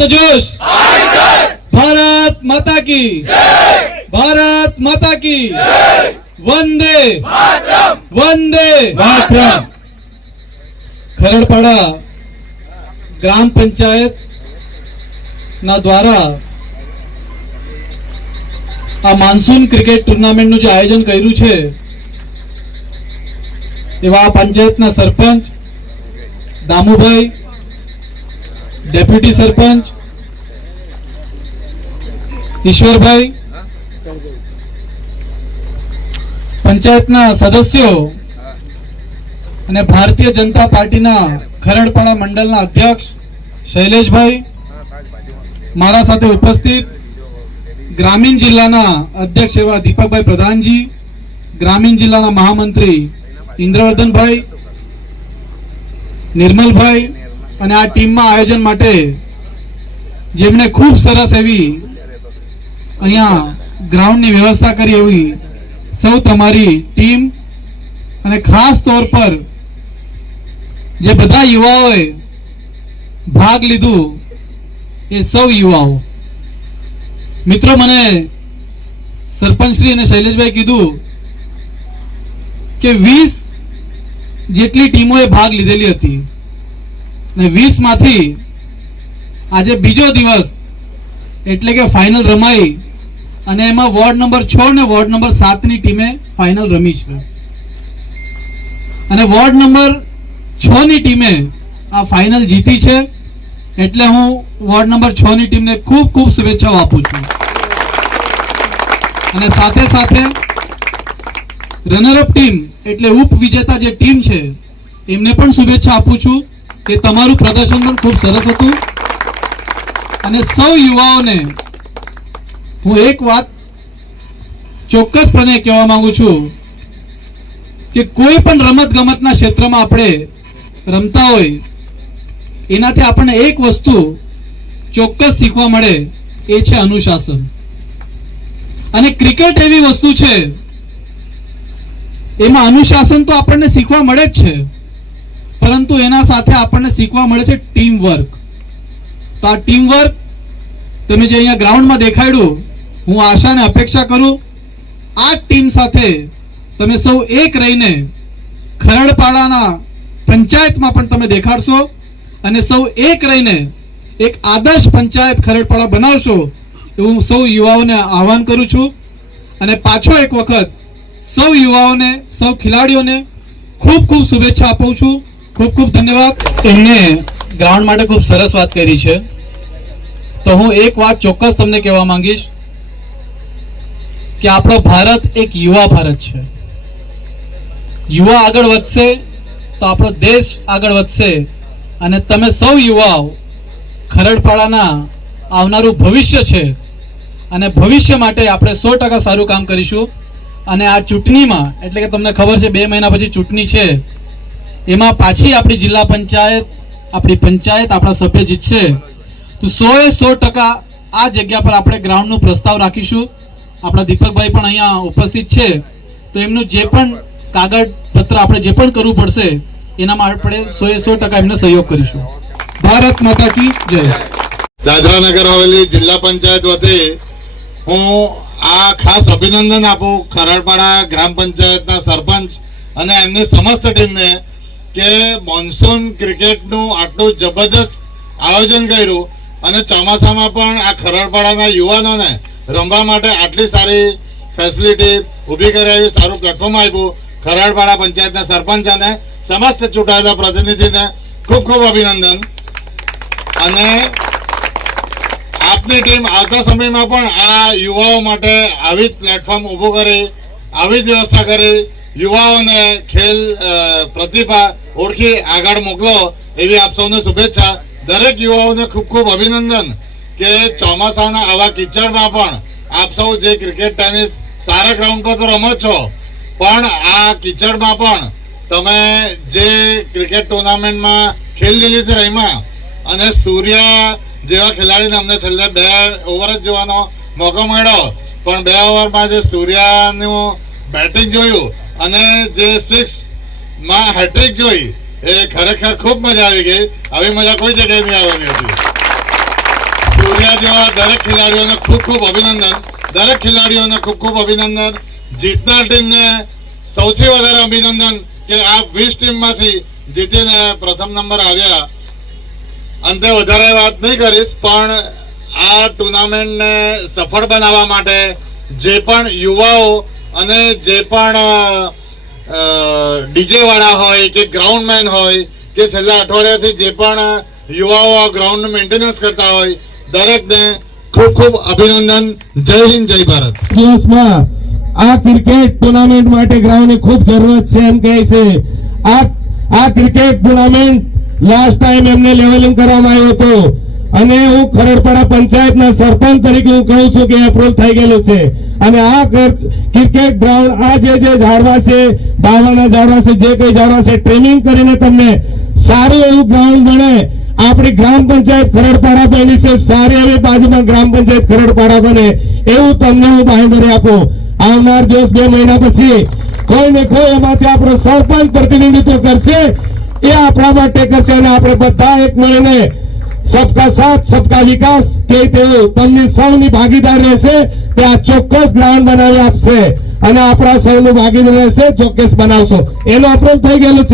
जोश, भारत माता की जय, भारत माता की जय, वंदे मातरम, वंदे मातरम। खरड़पाड़ा ग्राम पंचायत ना द्वारा आ मानसून क्रिकेट टूर्नामेंट નું જે આયોજન કર્યું છે એવા પંચાયતના સરપંચ દામુભાઈ, ડેપ્યુટી સરપંચ ઈશ્વરભાઈ, પંચાયતના સદસ્યો અને ભારતીય જનતા પાર્ટીના ખરડપાડા મંડળના અધ્યક્ષ શૈલેષભાઈ, મારા સાથે ઉપસ્થિત ગ્રામીણ જિલ્લાના અધ્યક્ષ એવા દીપકભાઈ પ્રધાનજી, ગ્રામીણ જિલ્લાના મહામંત્રી ઇન્દ્રવર્ધનભાઈ, નિર્મલભાઈ અને આ ટીમમાં આયોજન માટે જેમણે ખૂબ સરસ એવી અહીંયા ગ્રાઉન્ડની વ્યવસ્થા કરી એવી સૌ તમારી ટીમ અને ખાસ તौर પર જે બધા યુવાઓએ ભાગ લીધું એ સૌ યુવાઓ મિત્રો, મને સરપંચશ્રી અને શૈલેષભાઈ કીધું કે 20 જેટલી ટીમોએ ભાગ લીધેલી હતી અને 20 માંથી આજે બીજો દિવસ એટલે કે ફાઇનલ રમાઈ અને એમાં વોર્ડ નંબર 6 ને વોર્ડ નંબર 7 ની ટીમે ફાઇનલ રમી છે અને વોર્ડ નંબર 6 ની ટીમે આ ફાઇનલ જીતી છે એટલે હું વોર્ડ નંબર 6 ની ટીમને ખૂબ ખૂબ શુભેચ્છાઓ આપું છું અને સાથે સાથે રનરઅપ ટીમ એટલે ઉપવિજેતા જે ટીમ છે એમને પણ શુભેચ્છા આપું છું કે તમારું પ્રદર્શન પણ ખૂબ સરસ હતું અને સૌ યુવાઓને હું એક વાત ચોક્કસપણે કહેવા માંગુ છું કે કોઈ પણ રમત ગમતના ક્ષેત્રમાં આપણે રમતા હોય એનાથી આપણને એક વસ્તુ ચોક્કસ શીખવા મળે એ છે અનુશાસન અને ક્રિકેટ એવી વસ્તુ છે એમાં અનુશાસન તો આપણને શીખવા મળે જ છે પરંતુ એના સાથે આપણને શીખવા મળે છે ટીમ વર્ક। તો આ ટીમ વર્ક તમે જે અહીંયા ગ્રાઉન્ડમાં દેખાડ્યું હું આશા અને અપેક્ષા કરું આ ટીમ સાથે તમે સૌ એક રહીને ખરડપાડાના પંચાયતમાં પણ તમે દેખાડશો અને સૌ એક રહીને એક આદર્શ પંચાયત ખરડપાડા બનાવશો એવું હું સૌ યુવાઓને આહવાન કરું છું અને પાછો એક વખત સૌ યુવાઓને સૌ ખેલાડીઓને ખૂબ ખૂબ શુભેચ્છા આપું છું। ખૂબ ખૂબ ધન્યવાદ। એમને ગ્રાઉન્ડ માટે ખૂબ સરસ વાત કરી છે તો હું એક વાત ચોક્કસ તમને કહેવા માંગીશ કે આપણો ભારત એક યુવા ભારત છે। યુવા આગળ વધશે તો આપણો દેશ આગળ વધશે અને તમે સૌ યુવાઓ ખરડપાડાના આવનારું ભવિષ્ય છે અને ભવિષ્ય માટે આપણે 100% સારું કામ કરીશું અને આ ચૂંટણીમાં એટલે કે તમને ખબર છે 2 મહિના પછી ચૂંટણી છે એમાં પાછી આપણી જિલ્લા પંચાયત આપણી પંચાયત આપણા સભ્ય જીતશે તો 100% આ જગ્યા પર આપણે ગ્રાઉન્ડનો પ્રસ્તાવ રાખીશું। આપણા દીપકભાઈ પણ અહીંયા ઉપસ્થિત છે તો એમનું જે પણ કાગળ પત્ર આપણે જે પણ કરવું પડશે એનામાં આપણે 100% એમને સહયોગ કરીશું। ભારત માતા की जय। દાદરા નગર હવેલી જિલ્લા પંચાયત વતી હું આ ખાસ અભિનંદન આપું ખરડપાડા ગ્રામ પંચાયતના સરપંચ અને એમની સમસ્ત ટીમને કે મોન્સૂન ક્રિકેટનું આટલું જબરદસ્ત આયોજન કર્યું અને ચોમાસામાં પણ આ ખરડપાડાના યુવાનોને રમવા માટે આટલી સારી ફેસિલિટી ઊભી કરાવી, સારું પ્લેટફોર્મ આપ્યું। ખરડપાડા પંચાયતના સરપંચ અને સમસ્ત ચૂંટાયેલા પ્રતિનિધિને ખૂબ ખૂબ અભિનંદન અને આપની ટીમ આવતા સમયમાં પણ આ યુવાઓ માટે આવી જ પ્લેટફોર્મ ઊભું કરી આવી જ વ્યવસ્થા કરી યુવાઓને ખેલ પ્રતિભા ઓળખી આગળ મોકલો એવી આપ સૌને શુભેચ્છા। દરેક યુવાઓને ખૂબ ખૂબ અભિનંદન કે ચોમાસાના આવા કિચડમાં પણ આપ સૌ જે ક્રિકેટ ટેનિસ સારા ગ્રાઉન્ડ પર તો રમો છો પણ આ કિચડમાં પણ તમે જે ક્રિકેટ ટુર્નામેન્ટમાં ખેલી લીધી રહીમાં અને સૂર્યા જેવા ખેલાડીને અમને છેલ્લે 2 ઓવર જ જોવાનો મોકો મળ્યો પણ 2 ઓવરમાં જે સૂર્યાનું બેટિંગ જોયું અને જે 6માં હેટ્રિક જોઈ એ ખરેખર ખૂબ મજા આવી ગઈ। આવી મજા કોઈ જગ્યાએ નહીં આવવાની હતી। રહ્યા જેવા દરેક ખેલાડીઓને ખૂબ ખૂબ અભિનંદન. દરેક ખેલાડીઓને ખૂબ ખૂબ અભિનંદન. જીતનાર ટીમને સૌથી વધારે અભિનંદન કે આ 20 ટીમમાંથી જીતીને પ્રથમ નંબર આવ્યા. અંતે વધારે વાત નહીં કરીશ, પણ આ ટુર્નામેન્ટને સફળ બનાવવા માટે જે પણ યુવાઓ અને જે પણ ડીજે વાળા હોય કે ગ્રાઉન્ડમેન હોય કે છેલ્લા અઠવાડિયાથી જે પણ યુવાઓ આ ગ્રાઉન્ડનું મેન્ટેનન્સ કરતા હોય, દરેકને ખૂબ ખૂબ અભિનંદન. જય હિન્દ, જય ભારત. દિવસમાં આ ક્રિકેટ ટુર્નામેન્ટ માટે ગ્રાઉન્ડની ખૂબ જરૂરત છે એમ કહે છે. આ ક્રિકેટ ટુર્નામેન્ટ લાસ્ટ ટાઈમ એમને લેવલિંગ કરવામાં આવ્યું હતું અને હું ખરડપાડા પંચાયતના સરપંચ તરીકે હું કહું છું કે એપ્રુવલ થઈ ગયેલું છે. અને આ ક્રિકેટ ગ્રાઉન્ડ આ જે ઝાડવા છે, બાવાના ઝાડવા છે, જે કઈ ઝાડવા છે, ટ્રેનિંગ કરીને તમને સારું એવું ગ્રાઉન્ડ બને. આપણી ગ્રામ પંચાયત ખરડપાડા બની છે, સારી એવી બાજુમાં ગ્રામ પંચાયત ખરડપાડા બને એવું તમને હું બાંહેધરી આપું. આવનાર દિવસ 2 મહિના પછી કોઈ ને કોઈ એમાંથી આપણો સરપંચ પ્રતિનિધિત્વ કરશે, એ આપણા માટે કરશે અને આપણે બધા એક મળીને સબકા સાથ સબકા વિકાસ કે તેવું તમને સૌની ભાગીદાર રહેશે તે આ ચોક્કસ ગ્રાઉન્ડ બનાવી આપશે અને આપણા સૌનું ભાગીદાર રહેશે, ચોક્કસ બનાવશો. એનો અપ્રોચ થઈ ગયેલું છે.